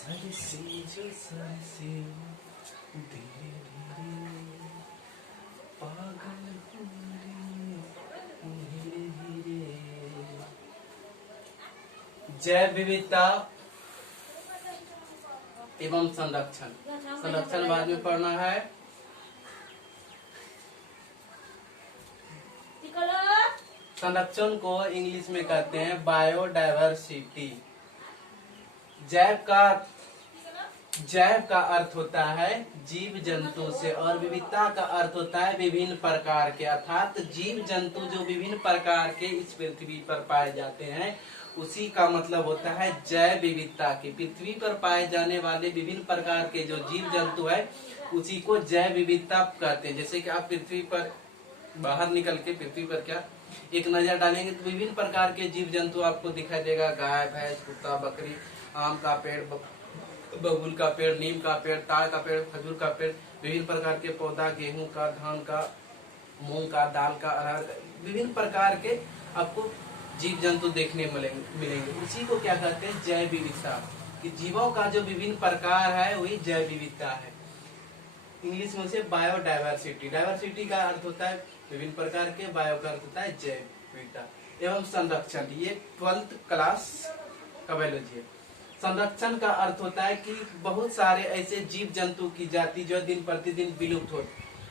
Cersei जो Cersei धीरे धीरे पागल हो रही धीरे धीरे। जैव विविधता एवं संरक्षण। संरक्षण बाद में पढ़ना है। संरक्षण को इंग्लिश में कहते हैं बायोडायवर्सिटी। जैव का अर्थ होता है जीव जंतु से, और विविधता का अर्थ होता है विभिन्न प्रकार के, अर्थात जीव जंतु जो विभिन्न प्रकार के इस पृथ्वी पर पाए जाते हैं, उसी का मतलब होता है जैव विविधता की। पृथ्वी पर पाए जाने वाले विभिन्न प्रकार के जो जीव जंतु है उसी को जैव विविधता कहते हैं। जैसे कि आप पृथ्वी पर बाहर निकल के पृथ्वी पर क्या एक नजर डालेंगे तो विभिन्न प्रकार के जीव जंतु आपको दिखाई देगा। गाय, भैंस, कुत्ता, बकरी, आम का पेड़, बबूल का पेड़, नीम का पेड़, ताड़ का पेड़, खजूर का पेड़, विभिन्न प्रकार के पौधा, गेहूं का, धान का, मूंग का, दाल का, अरहर, विभिन्न प्रकार के आपको जीव जंतु देखने मिलेंगे। उसी को क्या कहते हैं जैव विविधता। कि जीवों का जो विभिन्न प्रकार है वही जैव विविधता है। इंग्लिश में से बायोडायवर्सिटी। डायवर्सिटी का अर्थ होता है विभिन्न प्रकार के, बायो का अर्थ होता है जैव विविधता। एवं संरक्षण, ये 12th क्लास का बायोलॉजी है। संरक्षण का अर्थ होता है कि बहुत सारे ऐसे जीव जंतु की जाति जो दिन प्रतिदिन विलुप्त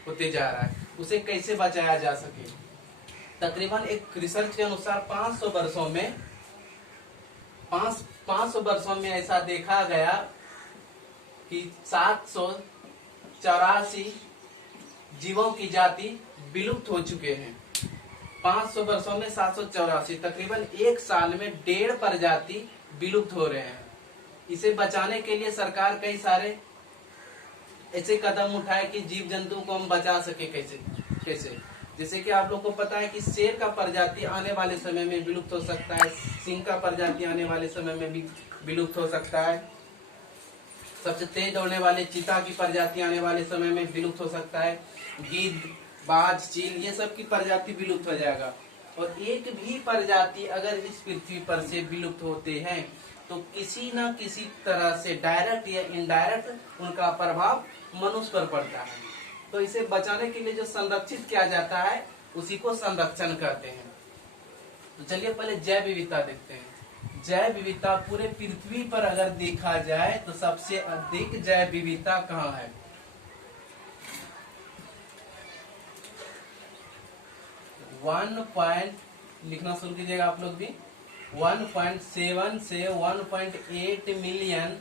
होते जा रहा है, उसे कैसे बचाया जा सके। तकरीबन एक रिसर्च के अनुसार 500 वर्षों में ऐसा देखा गया कि 784 जीवों की जाति विलुप्त हो चुके हैं। 500 वर्षों में 784, तकरीबन एक साल में 1.5 प्रजाति विलुप्त हो रहे हैं। इसे बचाने के लिए सरकार कई सारे ऐसे कदम उठाए कि जीव जंतु को हम बचा सके। कैसे जैसे कि आप लोग को पता है कि शेर का प्रजाति आने वाले समय में विलुप्त हो सकता है, सिंह का प्रजाति आने वाले समय में भी विलुप्त हो सकता है, सबसे तेज दौड़ने वाले चीता की प्रजाति आने वाले समय में विलुप्त हो सकता है, गिद्ध, बाज, चील, ये सब की प्रजाति विलुप्त हो जाएगा। और एक भी प्रजाति अगर इस पृथ्वी पर से विलुप्त होते हैं तो किसी न किसी तरह से डायरेक्ट या इनडायरेक्ट उनका प्रभाव मनुष्य पर पड़ता है। तो इसे बचाने के लिए जो संरक्षित किया जाता है उसी को संरक्षण कहते हैं। तो चलिए पहले जैव विविधता देखते हैं। जैव विविधता पूरे पृथ्वी पर अगर देखा जाए तो सबसे अधिक जैव विविधता कहाँ है? लिखना शुरू कीजिएगा आप लोग भी। 1.7 से 1.8 मिलियन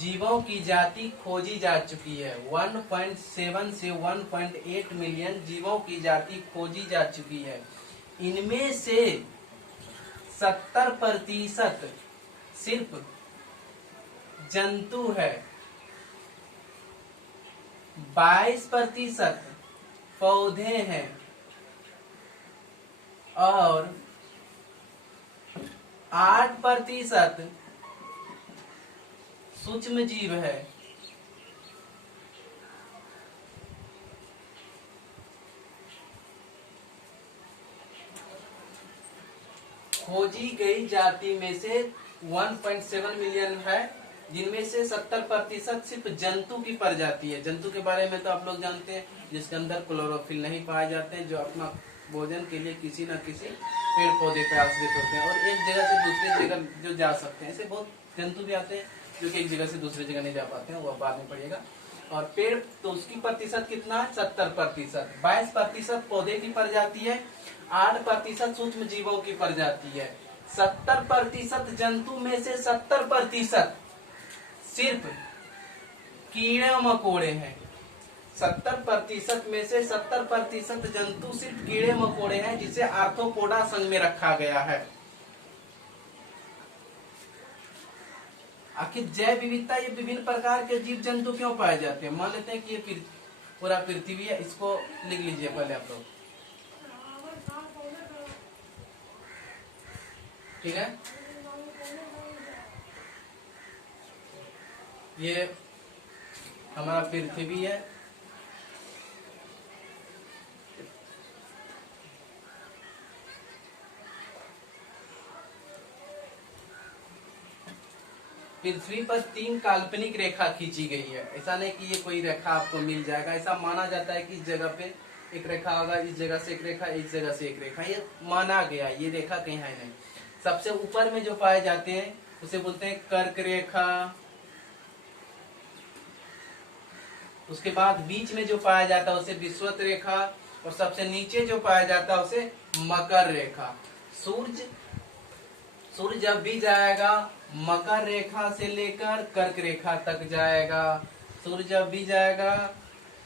जीवों की जाति खोजी जा चुकी है। 1.7 से 1.8 मिलियन जीवों की जाति खोजी जा चुकी है। इनमें से 70% सिर्फ जंतु है, 22% पौधे हैं और 8% सूक्ष्म जीव है। खोजी गई जाति में से 1.7 मिलियन है, जिनमें से 70% सिर्फ जंतु की प्रजाति है। जंतु के बारे में तो आप लोग जानते हैं, जिसके अंदर क्लोरोफिल नहीं पाए जाते हैं, जो अपना भोजन के लिए किसी न किसी पेड़ पौधे पे आश्रित होते हैं और एक जगह से दूसरी जगह जो जा सकते हैं। ऐसे बहुत जंतु भी आते हैं जो कि एक जगह से दूसरी जगह नहीं जा पाते हैं, वो बाद में पड़िएगा। और पेड़ तो उसकी प्रतिशत कितना है? 70%। 22% पौधे की प्रजाति है, 8% सूक्ष्म जीवों की प्रजाति है। 70% जंतु में से 70% सिर्फ कीड़े मकोड़े हैं। 70% में से 70% जंतु सिर्फ कीड़े मकोड़े हैं, जिसे आर्थ्रोपोडा संघ में रखा गया है। आखिर जैव विविधता, ये विभिन्न प्रकार के जीव जंतु क्यों पाए जाते हैं? मान लेते हैं कि ये पूरा पृथ्वी है, इसको लिख लीजिए पहले आप लोग, ठीक है। ये हमारा पृथ्वी है, पृथ्वी पर 3 काल्पनिक रेखा खींची गई है। ऐसा नहीं कि ये कोई रेखा आपको मिल जाएगा, ऐसा माना जाता है कि इस जगह पे एक रेखा होगा, इस जगह से एक रेखा, इस जगह से एक रेखा, ये माना गया, ये रेखा कहीं है नहीं। सबसे ऊपर में जो पाए जाते हैं उसे बोलते हैं कर्क रेखा। उसके बाद बीच में जो पाया जाता है उसे विषुवत रेखा, और सबसे नीचे जो पाया जाता है उसे मकर रेखा। सूर्य जब भी जाएगा मकर रेखा से लेकर कर्क रेखा तक जाएगा। सूर्य जब भी जाएगा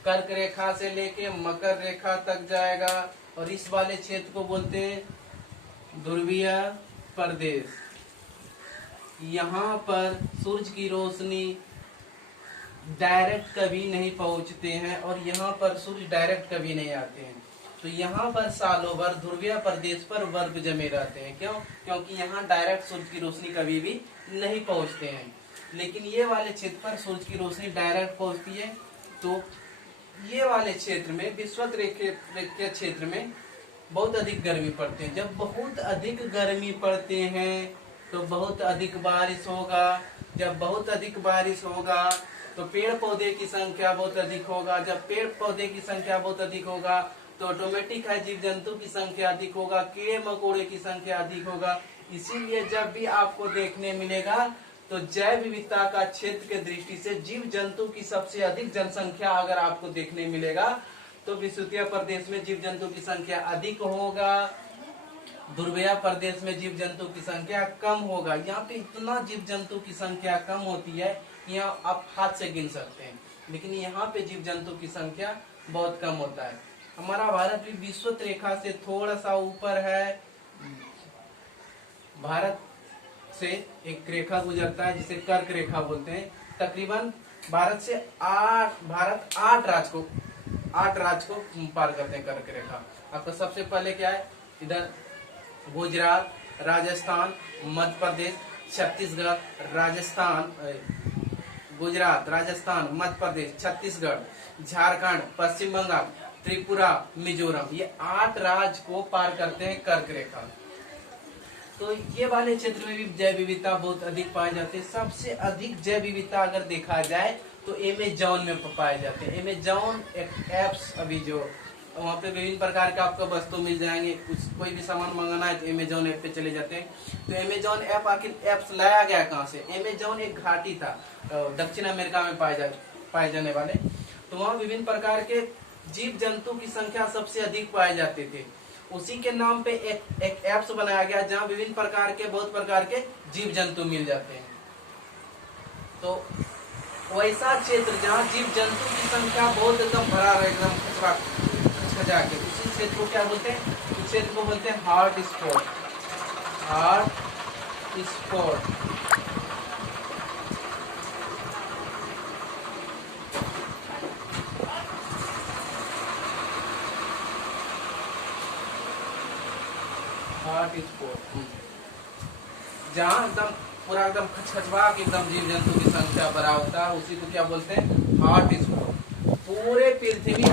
कर्क रेखा से लेके मकर रेखा तक जाएगा, और इस वाले क्षेत्र को बोलते हैं ध्रुवीय प्रदेश। यहाँ पर सूरज की रोशनी डायरेक्ट कभी नहीं पहुंचते हैं, और यहाँ पर सूर्य डायरेक्ट कभी नहीं आते हैं। तो यहाँ पर सालों भर ध्रुवीय प्रदेश पर बर्फ जमे रहते हैं। क्यों? क्योंकि यहाँ डायरेक्ट सूरज की रोशनी कभी भी नहीं पहुंचते हैं। लेकिन ये वाले क्षेत्र पर सूरज की रोशनी डायरेक्ट पहुंचती है। तो ये वाले क्षेत्र में विषुवत रेखा क्षेत्र में बहुत अधिक गर्मी पड़ती है। जब बहुत अधिक गर्मी पड़ते हैं तो बहुत अधिक बारिश होगा। जब बहुत अधिक बारिश होगा तो पेड़ पौधे की संख्या बहुत अधिक होगा। जब पेड़ पौधे की संख्या बहुत अधिक होगा तो ऑटोमेटिक है जीव जंतु की संख्या अधिक होगा, कीड़े मकोड़े की संख्या अधिक होगा। इसीलिए जब भी आपको देखने मिलेगा तो जैव विविधता का क्षेत्र के दृष्टि से जीव जंतु की सबसे अधिक जनसंख्या अगर आपको देखने मिलेगा तो विषुवतीय प्रदेश में जीव जंतु की संख्या अधिक होगा, ध्रुवीय प्रदेश में जीव जंतु की संख्या कम होगा। यहाँ पे इतना जीव जंतु की संख्या कम होती है, यहाँ आप हाथ से गिन सकते हैं, लेकिन यहाँ पे जीव जंतु की संख्या बहुत कम होता है। हमारा भारत भी विषुवत रेखा से थोड़ा सा ऊपर है। भारत से एक रेखा गुजरता है जिसे कर्क रेखा बोलते हैं। तकरीबन भारत से 8 राज्य को पार करते हैं कर्क रेखा। आपका सबसे पहले क्या है, इधर गुजरात, राजस्थान, मध्य प्रदेश, छत्तीसगढ़, गुजरात, राजस्थान, मध्य प्रदेश, छत्तीसगढ़, झारखंड, पश्चिम बंगाल, त्रिपुरा, मिजोरम, ये 8 राज्य को पार करते हैं कर्क रेखा। तो ये वाले क्षेत्र में भी जैव विविधता बहुत अधिक पाए जाते हैं। सबसे अधिक जैव विविधता अगर देखा जाए तो अमेज़न में पाए जाते हैं। अमेज़न एक एप्स, अभी जो वहाँ पे विभिन्न प्रकार का आपको वस्तु मिल जाएंगे। कोई भी सामान मंगाना है तो अमेज़न ऐप पे चले जाते हैं। तो अमेज़न ऐप आखिर एप्स लाया गया कहाँ से? अमेज़न एक घाटी था दक्षिण अमेरिका में पाए जाने वाले। तो वहाँ विभिन्न प्रकार के जीव जंतु की संख्या सबसे अधिक पाए जाते थे। उसी के नाम पे एक एप्स बनाया गया जहाँ विभिन्न प्रकार के बहुत प्रकार के जीव जंतु मिल जाते हैं। तो वैसा क्षेत्र जहाँ जीव जंतु की संख्या बहुत एकदम भरा रहे, एकदम खचखचा के, उसी क्षेत्र को क्या बोलते हैं? उस क्षेत्र को बोलते हैं हॉट स्पॉट। जहाँ एकदम पूरा एकदम खचखचवा के एकदम जीव जंतु की संख्या बड़ा होता है, उसी को क्या बोलते हैं? Hot spot. पूरे पृथ्वी